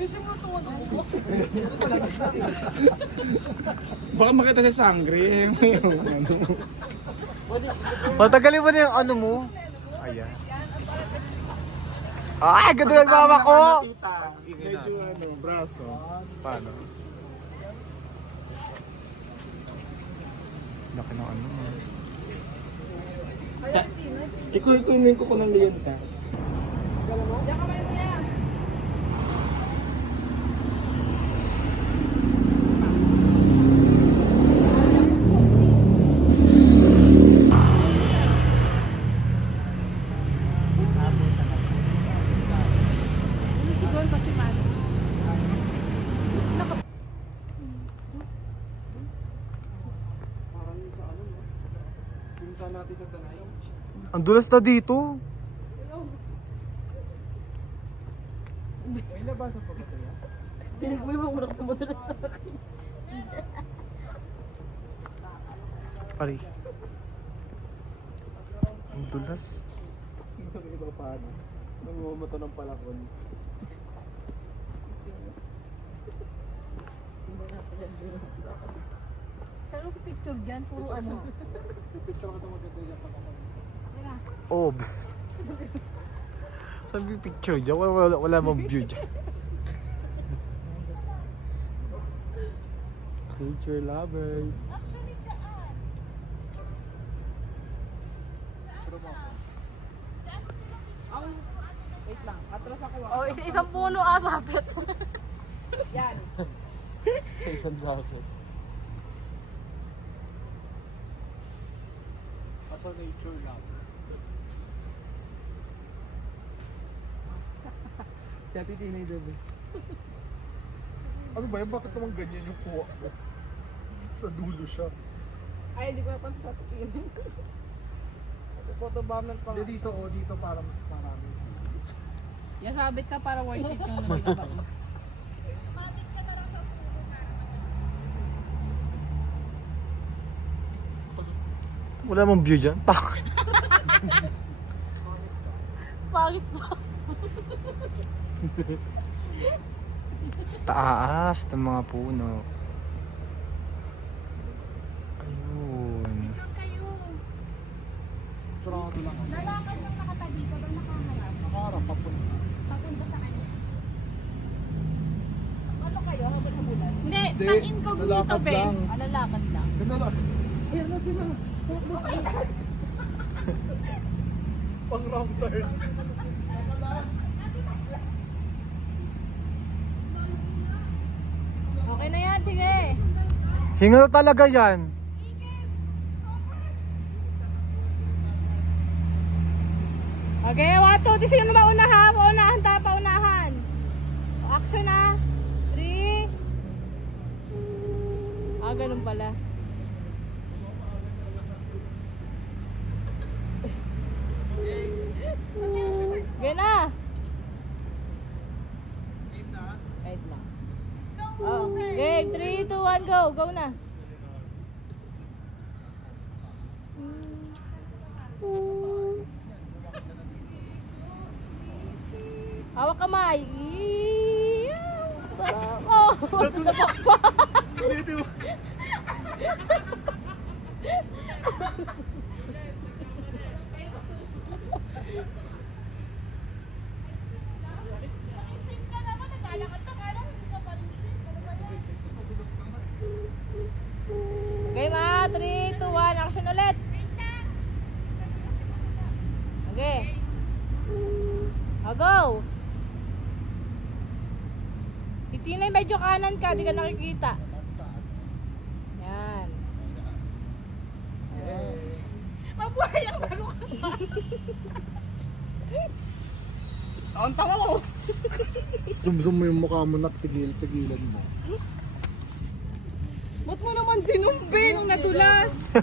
Ayusin mo ito, ano mo? Baka makita sa sangre. Ano. Patagalin mo na yung ano mo. Ayan. Ay, ganda ng mama ko! Medyo ano, braso. Paano? Laki ng ano mo. Ikunin ko ng liyenta. Ang dulas na dito. May labasan pa ba kaya? Pinagmay mo muna ka muna sa akin. Pari. Ang dulas. Hindi ko paano. Namumata ng palakon. Pero picture dyan, puro ano. Picture ko ito maganda yung palakon. Oh. Sabi yung picture dyan, wala mong view dyan. Nature lovers. Wait lang, atras ako. Oh, isang puno asapit. Yan. Sa isang jacket. Asa nature lover. Kaya titinay dabi. Ano ba yun? Bakit naman ganyan yung kuha mo? Sa dulo siya. Ay, hindi ko napansin sa tikin. Photobomber pa. Hindi dito o dito para mas marami. Yasabit ka para worth it yung nabinaba mo. Wala mong view dyan. Takot. Pangit ba? Taas ng mga puno. Ayun. Kayo. Sarado lang ako. Lalakad yung nakatabi ko doon nakaharap. Nakaharap pa po. Papunta sa kanya. Ano kayo? Habang nabulan? Hindi, Hindi, pang-incognito, lalakad Ben. lang. Lalakad lang. Ganda lang. Ayan na sila. Pang wrong turn. Okay na yan, sige. Hingal talaga yan. Okay, 1, 2, 3. Sino na maunahan? Paunahan tayo, paunahan. Action na. 3. Ah, ganun pala. Game na. Wait lang. Oh, game, 3, 2, 1, go. Go na. Hawak kamay. Oh, tutabak pa. Ulitin mo. Game ah, 3, 2, 1, action ulit. Okay. Go. Titinay medyo kanan ka, di ka nakikita. Yan. Mabuhay ang bago ka pa. Ang tawa mo! Zoom mo yung mukha mo na tigilan mo. Ba't mo naman sinumbi nung nadulas?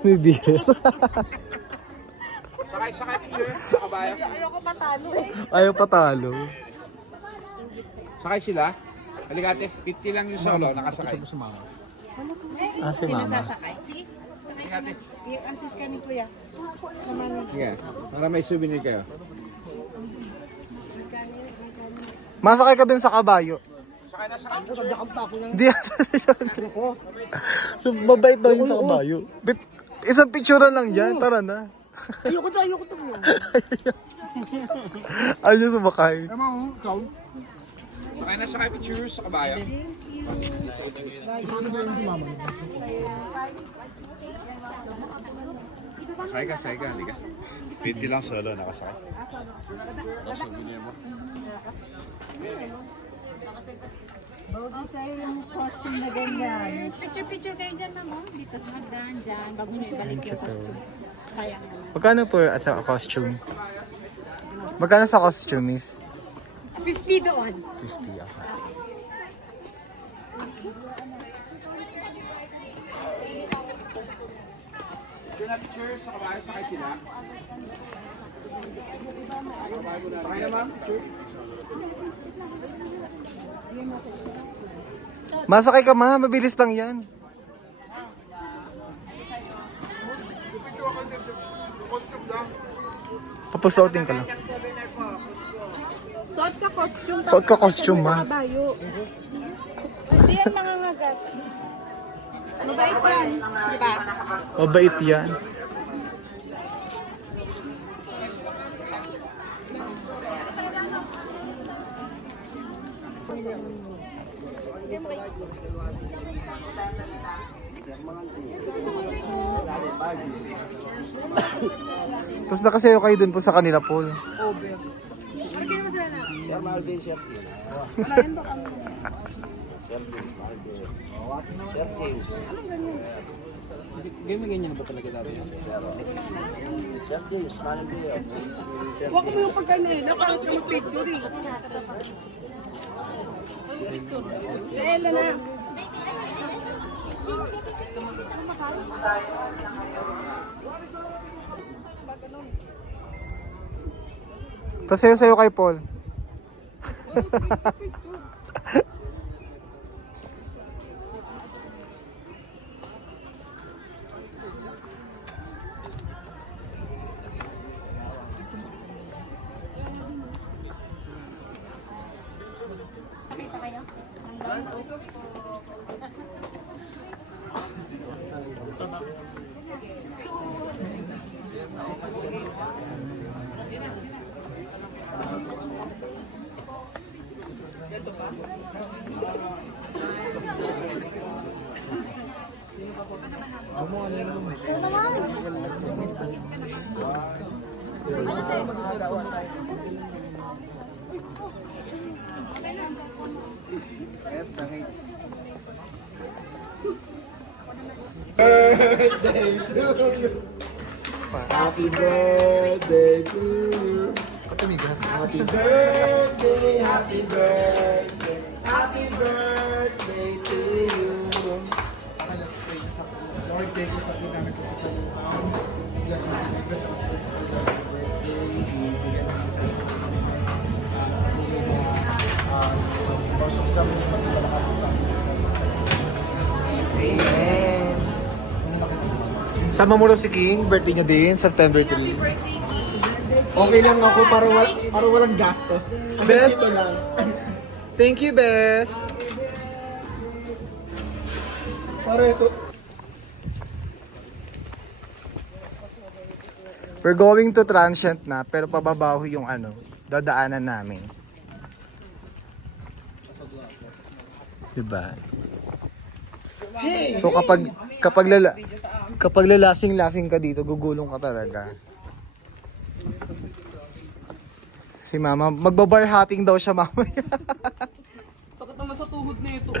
May bilis. Sakay, picture. Nakabayan. Ayoko patalo eh. Ayaw patalo. Sakay sila. Halikate, 50 lang yung solo, nakasakay. Sa mama. Ah, si mama. Sasakay. Sige. I-assist ka ni Kuya. Samahan mo. Yeah. Para may souvenir kayo. Masakay ka dun sa kabayo. Sadya kang tako yan. Hindi. So, mabait daw yun sa kabayo. Isang picture lang yan. Tara na. Ayoko to. Ayaw niyo sumakay. Tama mo, ikaw. Sakay na sakay pictures sa kabayo. Sakay ka, hindi ka. 20 lang solo, nakasakay. Bawal sa'yo yung costume na ganyan. Picture kayo dyan, ma'am. Dito sa hagdan dyan. Bago nyo ibalik yung costume. Sayang naman. Magkano per at sa costume? Magkano sa costume, miss? 50 doon. 50, okay. Picture na pictures sa kabayo, sakay sila. Sakay na ma'am, picture. Masakay ka ma, mabilis lang yan. Papusuotin ka lang. Suot ka costume. Suot ka costume, ma. Kabayo. Hindi yan mangangagat. Mabait yan. Diba? Mabait yan. Tapos nakasayo kayo dun po sa kanila, Paul. Sir Malvin, Sir James. Sir James. Game ganyan ba talaga dati? Sir James, Malvin. Huwag mo yung pagkain na ilan. Huwag yung picture eh. Kailan na. Tapos sayo kay Paul. Happy birthday to you. Katumigas. Happy birthday, happy birthday, happy birthday to you. Lord, thank you sa pinamit ko sa lupa. Bless mo sa libre at sa kanila birthday. Bigyan mo sa Amen. Sama mo si King, birthday niya din, September 3. Okay lang ako para walang gastos. Best. Dito lang. Thank you, Bes. Para ito. We're going to transient na, pero pababaho yung dadaanan namin. Diba? So kapag lalasing-lasing ka dito, gugulong ka talaga. Si Mama, magbabar hopping daw siya mamaya. Takot naman sa tuhod na ito.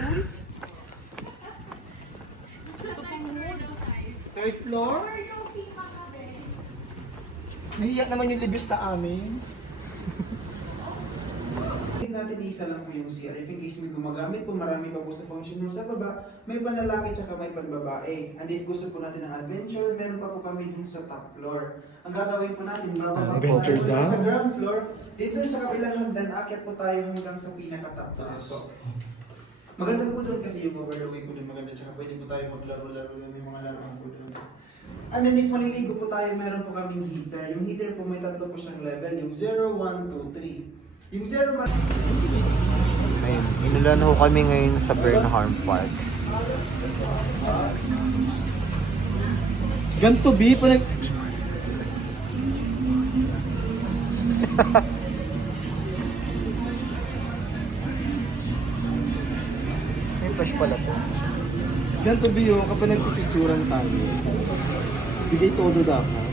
Third floor? Nahiyak naman yung libis sa amin. Natin isa lang po yung CR. If in case may gumagamit po, marami pa po sa function room sa baba, may panlalaki tsaka may panbabae. And if gusto po natin ng adventure, meron pa po kami dun sa top floor. Ang gagawin po natin, bababa po Adventure tayo daw? sa ground floor. Dito sa kabilang hagdan, akyat po tayo hanggang sa pinaka-top floor po. Maganda po doon kasi yung overlooking po doon maganda, tsaka pwede po tayo maglaro-laro yung mga laruan po doon. Underneath maliligo po tayo, meron po kaming heater. Yung heater po may tatlo po siyang level, yung 0, 1, 2, 3. Yung 0 man... Ayun, inulan ho kami ngayon sa Bernharm Park. Ganto B, panag... May flash pala to. Ganto B yun, kapag nagpipicturan tayo. Bigay todo dapat.